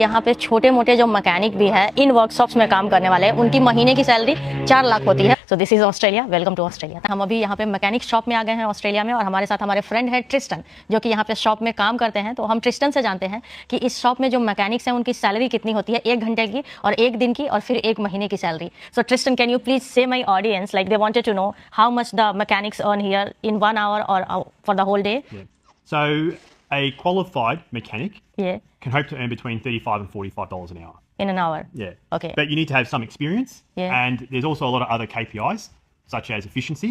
यहाँ पे छोटे मोटे जो मैकेनिक भी है इन वर्कशॉप्स में काम करने वाले हैं, उनकी महीने की सैलरी 4 लाख होती है। So this is Australia, welcome to Australia. हम अभी यहाँ पे मैकेनिक शॉप में आ गए हैं ऑस्ट्रेलिया में, और हमारे साथ हमारे फ्रेंड है ट्रिस्टन, जो कि यहाँ पे शॉप में काम करते हैं। तो हम ट्रिस्टन से जानते हैं कि इस शॉप में जो मैकेनिक्स हैं उनकी सैलरी कितनी होती है, 1 घंटे की और 1 दिन की और फिर 1 महीने की salary. So Tristan, can you please say my audience like they wanted to know how much the mechanics earn here in 1 hour और for the whole day? So a qualified mechanic Yeah. can hope to earn between $35 and $45 an hour. In an hour? Yeah. Okay. But you need to have some experience. Yeah. And there's also a lot of other KPIs, such as efficiency,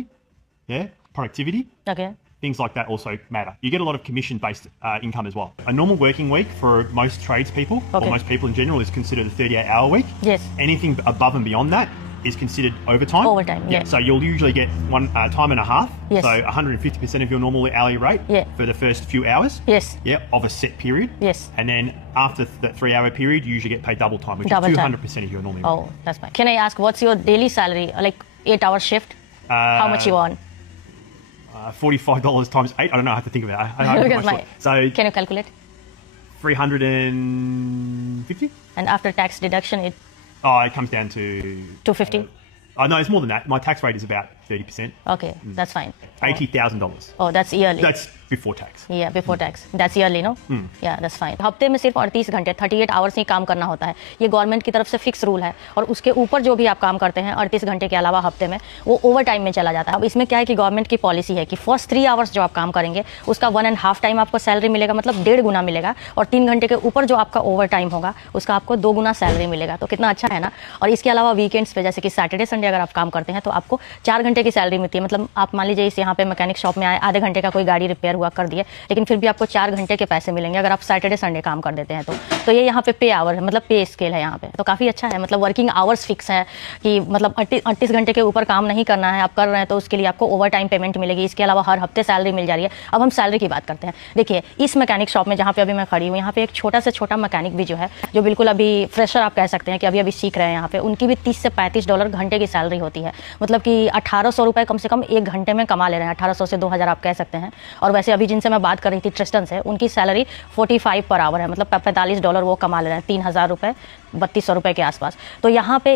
productivity. Okay. Things like that also matter. You get a lot of commission-based income as well. A normal working week for most tradespeople, or most people in general, is considered a 38-hour week. Yes. Anything above and beyond that is considered overtime. Overtime, yeah. So you'll usually get one time and a half. Yes. So 150% of your normal hourly rate for the first few hours. Yes. Of a set period. Yes. And then after that 3-hour period, you usually get paid double time, which Double is time. 200% of your normal. Oh, that's fine. Can I ask what's your daily salary? Like 8-hour shift? How much you earn? $45 times 8. I don't know. I have to think about it. I Because so can you calculate? 350. And after tax deduction, it It comes down to 250. No, it's more than that. My tax rate is about 30%. Okay, that's fine. $80,000. Oh, that's yearly. That's before tax. Yeah, before tax. That's yearly, no? Yeah, that's fine. हफ्ते में सिर्फ 38 घंटे 38 hours ही काम करना होता है। ये government की तरफ से फिक्स रूल है, और उसके ऊपर जो भी आप काम करते हैं 38 घंटे के अलावा हफ्ते में, वो ओवर टाइम में चला जाता है। अब इसमें क्या है कि गवर्नमेंट की पॉलिसी है कि फर्स्ट 3 आवर्स जो आप काम करेंगे उसका 1.5 टाइम आपको सैलरी मिलेगा, मतलब 1.5 गुना मिलेगा, और 3 घंटे के ऊपर जो आपका ओवर टाइम होगा उसका आपको 2 गुना सैलरी मिलेगा। तो कितना अच्छा है ना। और इसके अलावा वीकेंड्स पे, जैसे कि सैटरडे संडे अगर आप काम करते हैं तो आपको 4 घंटे की सैलरी मिलती है। मतलब आप मान लीजिए इस यहाँ पे मैकेनिक शॉप में आए, आधे घंटे का कोई गाड़ी रिपेयर हुआ कर दिए, लेकिन फिर भी आपको 4 घंटे के पैसे मिलेंगे अगर आप सैटरडे संडे काम कर देते हैं तो ये यहाँ पे पे आवर है, मतलब पे स्केल है यहाँ पे। तो काफ़ी अच्छा है, मतलब वर्किंग आवर्स फिक्स है कि मतलब 38 घंटे के ऊपर काम नहीं करना है, आप कर रहे हैं तो उसके लिए आपको ओवर टाइम पेमेंट मिलेगी। इसके अलावा हर हफ्ते सैलरी मिल जा रही है। अब हम सैलरी की बात करते हैं। देखिए इस मैकेनिक शॉप में जहाँ पे अभी मैं खड़ी हूँ, यहाँ पे एक छोटा से छोटा मैकेनिक भी जो है, जो बिल्कुल अभी फ्रेशर आप कह सकते हैं कि अभी सीख रहे हैं यहाँ पे, उनकी भी 30 से $35 घंटे की सैलरी होती है। मतलब कि 1800 रुपये कम से कम 1 घंटे में कमा ले रहे हैं। 1800 से 2000 आप कह सकते हैं। और वैसे अभी जिनसे मैं बात कर रही थी ट्रिस्टन से, उनकी सैलरी 45 पर आवर है, मतलब $45 वो कमा ले रहे हैं। 3000 रुपये, 3200 रुपये के आसपास। तो यहाँ पे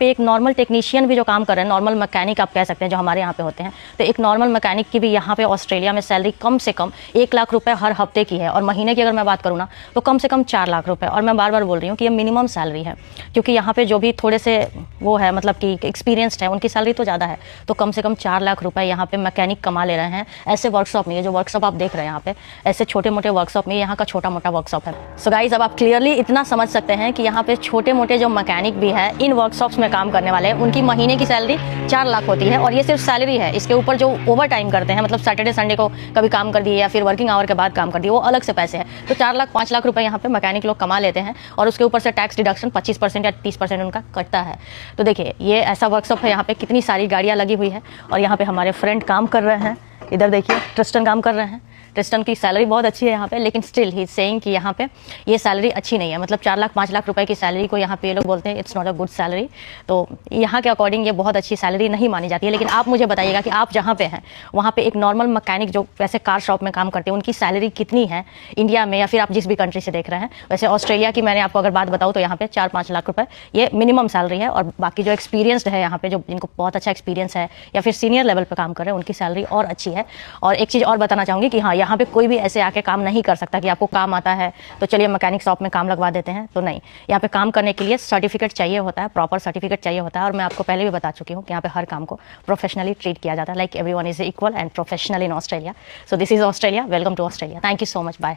एक नॉर्मल टेक्नीशियन भी जो काम कर रहे हैं, नॉर्मल मैकेनिक आप कह सकते हैं जो हमारे यहाँ पे होते हैं, तो एक नॉर्मल मैकेनिक की भी यहाँ पे ऑस्ट्रेलिया में सैलरी कम से कम 1 लाख रुपये हर हफ्ते की है। और महीने की अगर मैं बात करूँ ना, तो कम से कम 4 लाख रुपये। और मैं बार बार बोल रही हूँ कि ये मिनिमम सैलरी है, क्योंकि यहाँ पे जो भी थोड़े से वो है, मतलब कि एक्सपीरियंसड है, उनकी सैलरी तो ज़्यादा है। तो कम से कम 4 लाख रुपये यहाँ पे मैकेनिक कमा ले रहे हैं ऐसे वर्कशॉप में। ये जो वर्कशॉप आप देख रहे हैं यहाँ पे, ऐसे छोटे मोटे वर्कशॉप में, यहाँ का छोटा मोटा वर्कशॉप है। सो गाइस, अब आप क्लियरली इतना समझ सकते हैं कि यहाँ पे छोटे मोटे जो मैकेनिक भी है इन वर्कशॉप्स में काम करने वाले हैं, उनकी महीने की सैलरी 4 लाख होती है। और ये सिर्फ सैलरी है, इसके ऊपर जो ओवर टाइम करते हैं, मतलब सैटरडे संडे को कभी काम कर दिए या फिर वर्किंग आवर के बाद काम कर दिए, वो अलग से पैसे हैं। तो 4 लाख 5 लाख रुपये यहाँ पे मैकेनिक लोग कमा लेते हैं, और उसके ऊपर से टैक्स डिडक्शन 25% या 30% उनका कटता है। तो देखिए ये ऐसा वर्कशॉप है, यहाँ पे कितनी सारी गाड़ियाँ लगी हुई है, और यहाँ पे हमारे फ्रेंड काम कर रहे हैं। इधर देखिए ट्रिस्टन काम कर रहे हैं। ट्रिस्टन की सैलरी बहुत अच्छी है यहाँ पे, लेकिन स्टिल ही सेइंग कि यहाँ पे ये सैलरी अच्छी नहीं है। मतलब 4 लाख 5 लाख रुपए की सैलरी को यहाँ पे ये लोग बोलते हैं it's not a good salary. तो यहाँ के अकॉर्डिंग ये बहुत अच्छी सैलरी नहीं मानी जाती है। लेकिन आप मुझे बताइएगा कि आप जहाँ पे हैं वहाँ पे एक नॉर्मल मैकेनिक जो वैसे कार शॉप में काम करते हैं, उनकी सैलरी कितनी है इंडिया में, या फिर आप जिस भी कंट्री से देख रहे हैं। वैसे ऑस्ट्रेलिया की मैंने आपको अगर बात बताऊँ तो यहाँ पे 4-5 लाख रुपये ये मिनिमम सैलरी है। और बाकी जो एक्सपीरियंसड है यहाँ पे, जो जिनको बहुत अच्छा एक्सपीरियंस है या फिर सीनियर लेवल पर काम कर रहे हैं, उनकी सैलरी और अच्छी है। और एक चीज़ और बताना चाहूँगी कि हाँ, यहाँ पे कोई भी ऐसे आके काम नहीं कर सकता कि आपको काम आता है तो चलिए मैकेनिक शॉप में काम लगवा देते हैं। तो नहीं, यहाँ पे काम करने के लिए सर्टिफिकेट चाहिए होता है, प्रॉपर सर्टिफिकेट चाहिए होता है। और मैं आपको पहले भी बता चुकी हूँ कि यहाँ पे हर काम को प्रोफेशनली ट्रीट किया जाता है, like everyone is equal and professional in Australia. So this is Australia, welcome to Australia. Thank you so much, bye.